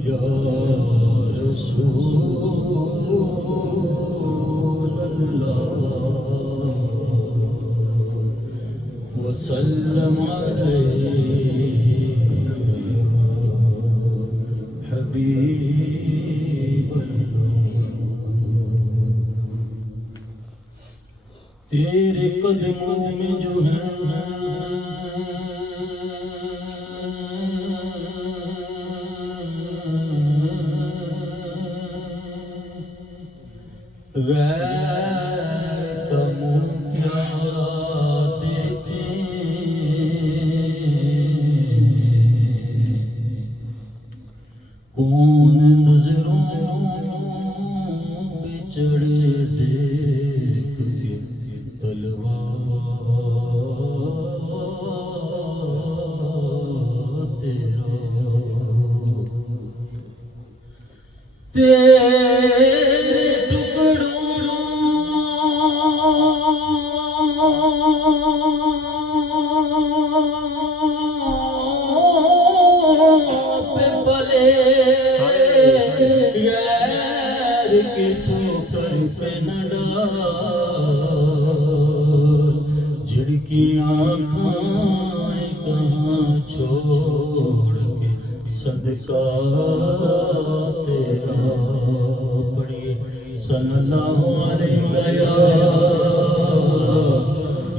یا رسول اللہ وسلم علیہ حبیب اللہ تیرے قدموں میں جو ہے غیر کا منہ کیا دیکھیں کون نظروں پہ چڑھے دیکھ کے تلوار تیرا تیرے ٹکڑوں پہ پلے غیر کے ٹھوکر پہ نہ ڈال جھڑکی آنکھیں کہاں چھوڑ کے صدقہ تیرا پڑھیے صلی اللہ علیہ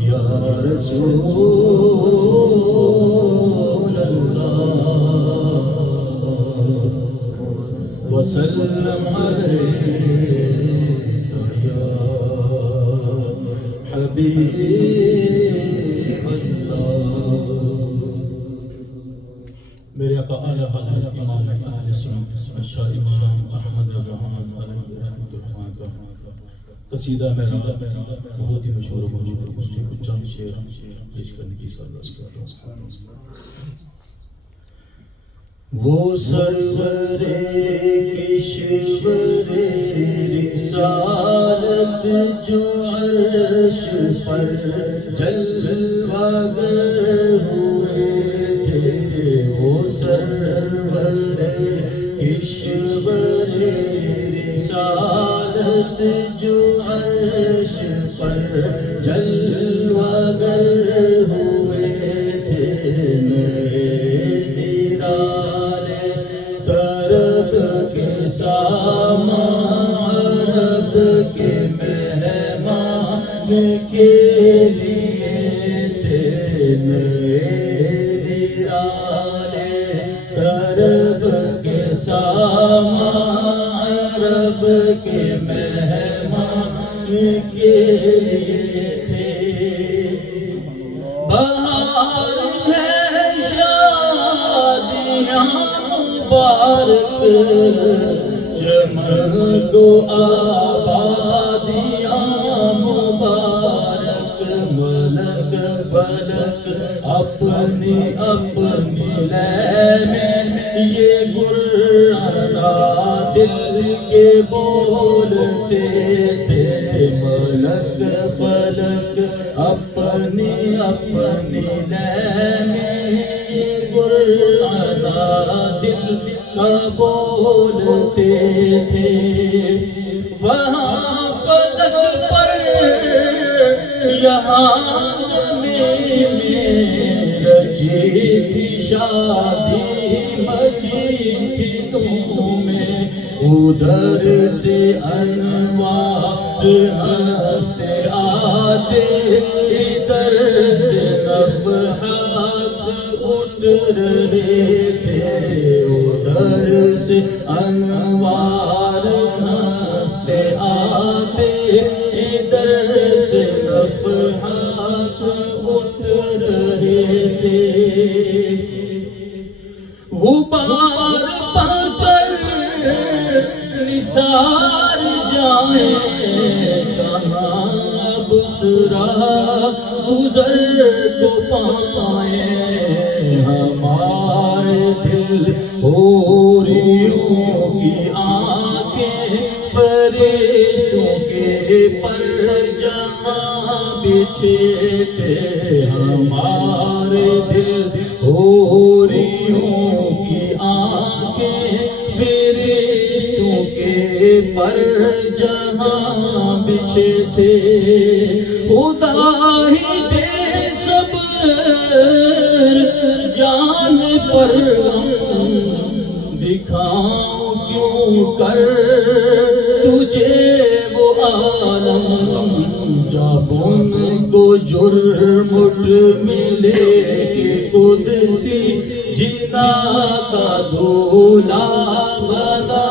یا رسول اللہ وسلم علیہ یا حبیب اللہ میرے آقا اعلیٰ حضرت امام اہل سنت شاہ امام احمد رضا علیہ رحمۃ الرحمٰن کا قصیدہ میرا بہت ہی مشہور و مشہور مسلم کو چند شعر پیش کرنے کی سازش کرتا ہوں وہ سرور کشور رسالت جو عرش پر جلوہ گر ہوئے تھے وہ سرور کشور رسالت جو عرش پر جلوہ گر ہوئے تھے عرب کے مہمان کے لیے تھے نئے طرب کے سامان عرب کے مہمان کے لیے تھے بہار ہے شادیاں مبارک چمن کو آبادیاں مبارک ملک فلک اپنی اپنی لے میں یہ گرانا دل کے بولتے تھے ملک فلک اپنی اپنی لے میں یہ گرانا دل کا بولتے تھے وہاں فلک پر یہاں زمین میں رچی تھی شادی مچی تھی تمہیں ادھر سے انوار ہنستے آتے ادھر سے صفحات اٹھ رہے تھے ادھر سے انوار ہنستے آتے ادھر سے صفحات اٹھ رہے تھے غبار پا کر نثار جائیں کہاں اب سرا گزر کو پائیں ہمارے دل ہوریوں کی آنکھیں فرشتوں کے پر جہاں بچھے تھے ہمارے دل پر جہاں بچھے تھے، خدا ہی دے صبر جان پر غم دکھاؤں کیوں کر تجھے وہ عالم، جب ان کو جرم اٹھ ملے قدسی جنا کا دھولا بنا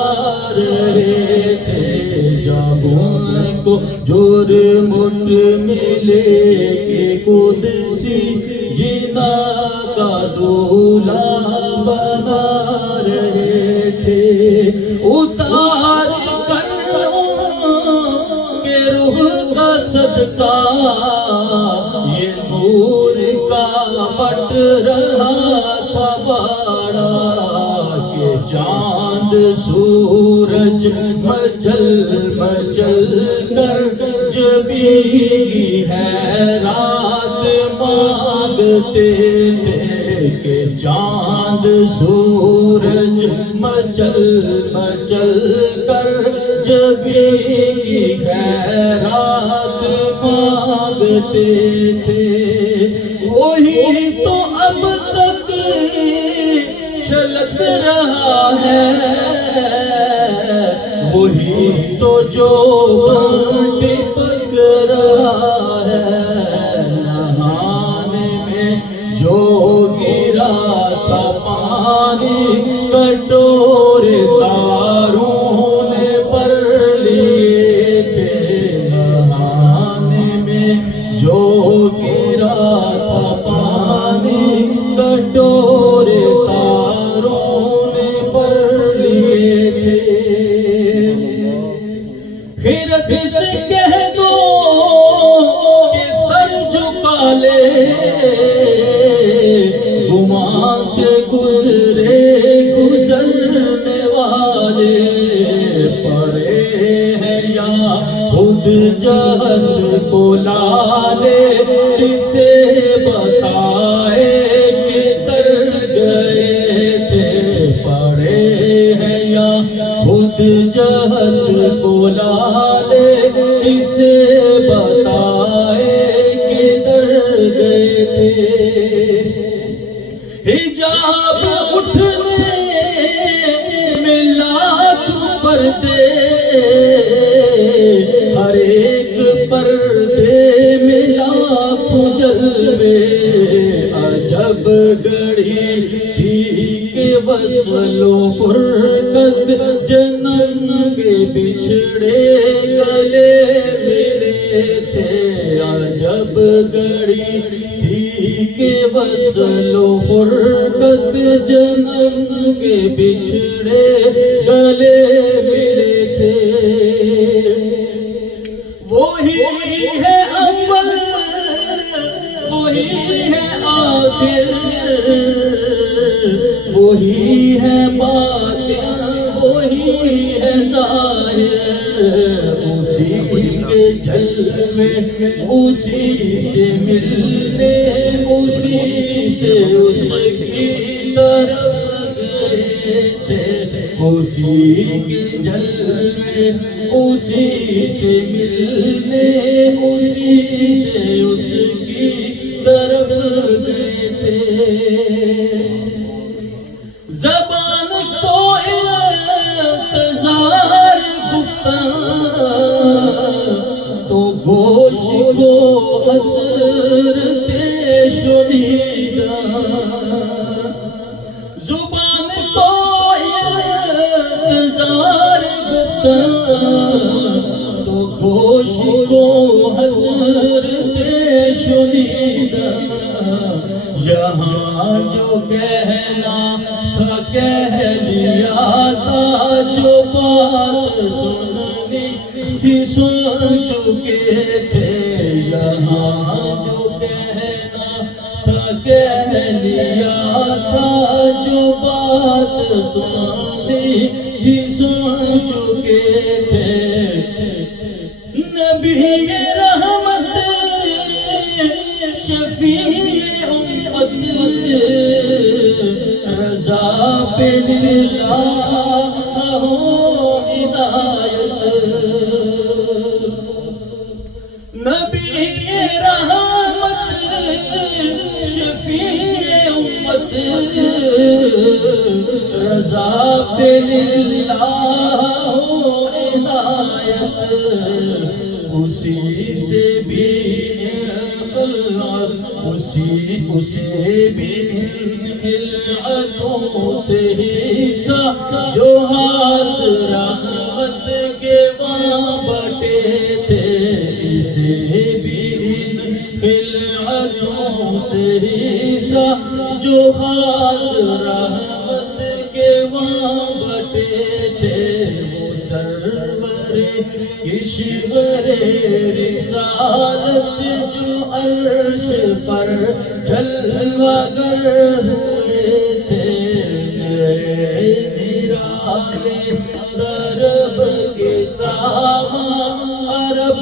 رہے تھے، جب ان کو جرم اٹھ ملے کہ قدسی جنا کا دھولا بنا رہے تھے، اتار کر کہ روح کا صدقہ یہ نور کا بٹ رہا تھا باڑا، کہ چاند سورج مچل مچل کر جبھی ہے رات مانگتے تھے، کہ چاند سورج مچل مچل کر جبھی خیرات مانگتے تھے، وہی تو اب تک چھلک رہا ہے، وہی تو جو ٹپک رہا ہے، نہانے میں جو گرا تھا پانی کٹورے تاروں نے بھر لیے تھے، نہانے میں جو گرا تھا پانی کٹورے تاروں نے بھر لیے تھے، خیرت سے کہہ دو کہ سر جھکا لے، گمان سے گزرے گزرنے والے، پڑے ہیں یا خود جہل کو لالے، اسے بتائے کہ تر گئے تھے، پڑے ہیں یا خود جہل کو لالے، اسے بتائے کہ تر گئے تھے، حجاب اٹھنے میں لاکھ پردے، ہر ایک پردے میں لاکھوں جلوے، عجب گھڑی تھی کہ وصل و فرقت جنم کے بچھڑے گلے ملے تھے، عجب گھڑی تھی کہ وصل و فرقت جنم کے بچھڑے گلے ملے تھے، وہی ہے اول وہی ہے آخر، وہی ہے باطن وہی ہے ظاہر، اسی کے جلوے اسی سے ملنے، اسی سے اس کی طرف گئے تھے، اسی کے جلوے اسی سے ملنے، اسی سے اس کی طرف گئے تھے، زبان کو انتظار گفتن تو گوش کو حسرت شنیدن، زبان کو انتظار گفتن تو گوش کو حسرت شنیدن، یہاں جو کہنا تھا کہہ لیا تھا، جو بات سننی تھی سن چکے تھے، یہاں جو کہنا تھا کہہ لیا تھا، جو بات سننی تھی سن چکے تھے، نبی رحمت شفیع امت رضا پہ للہ ہو ہدایت، شفیع امت رضا پہ للہ ہو عنایت اسی سے بھی اسی بھی خلعتوں سے حصہ جو ہاس رحمت کے وہاں بٹے تھے اسے بھی خلعتوں سے حصہ جو خاص رحمت کے وہاں بٹے تھے وہ سرور کشور رسالت جو عرش پر جلوہ گر ہوئے تھے درب کے ساما عرب